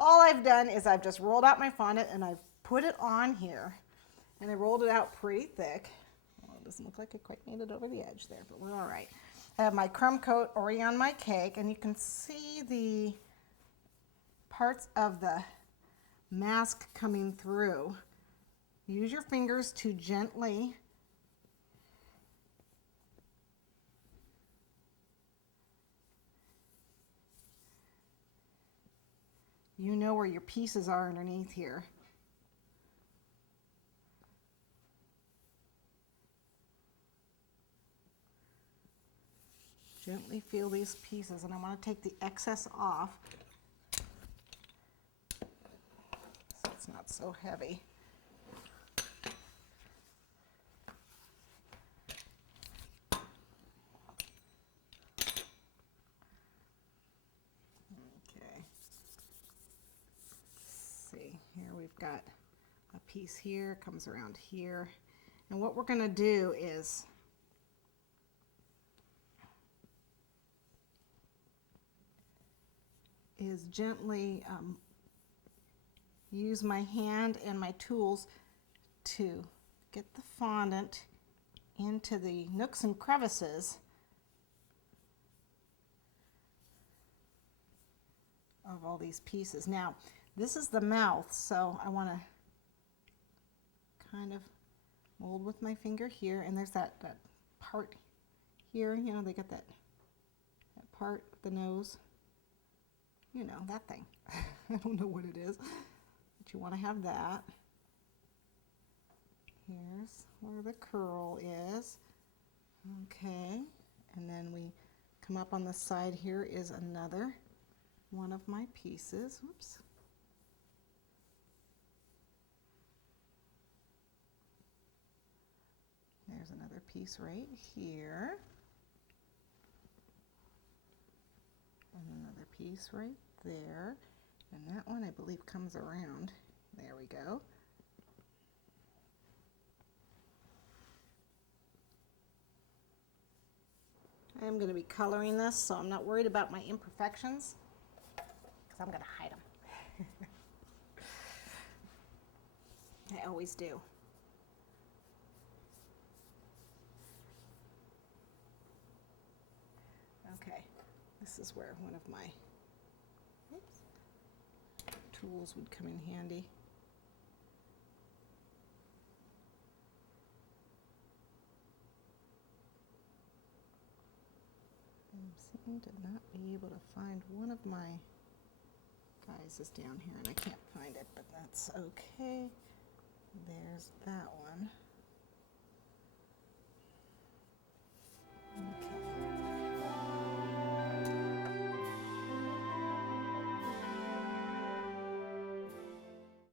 all I've done is I've just rolled out my fondant and I've put it on here. And I rolled it out pretty thick. Well, it doesn't look like it quite made it over the edge there, but we're all right. I have my crumb coat already on my cake, and you can see the parts of the mask coming through. Use your fingers to gently you know where your pieces are underneath here. Gently feel these pieces, and I want to take the excess off so it's not so heavy. Okay. See, here we've got a piece here, comes around here. And what we're going to do is gently use my hand and my tools to get the fondant into the nooks and crevices of all these pieces. Now, this is the mouth, so I want to kind of mold with my finger here, and there's that part here, you know, they got that part, the nose. You know, that thing. I don't know what it is, but you want to have that. Here's where the curl is. Okay, and then we come up on the side. Here is another one of my pieces. Oops. There's another piece right here. And another piece right there, and that one I believe comes around. There we go. I'm going to be coloring this, so I'm not worried about my imperfections because I'm going to hide them. I always do. Okay. This is where one of my tools would come in handy. I seem to not be able to find one of my guys is down here, and I can't find it, but that's okay. There's that one.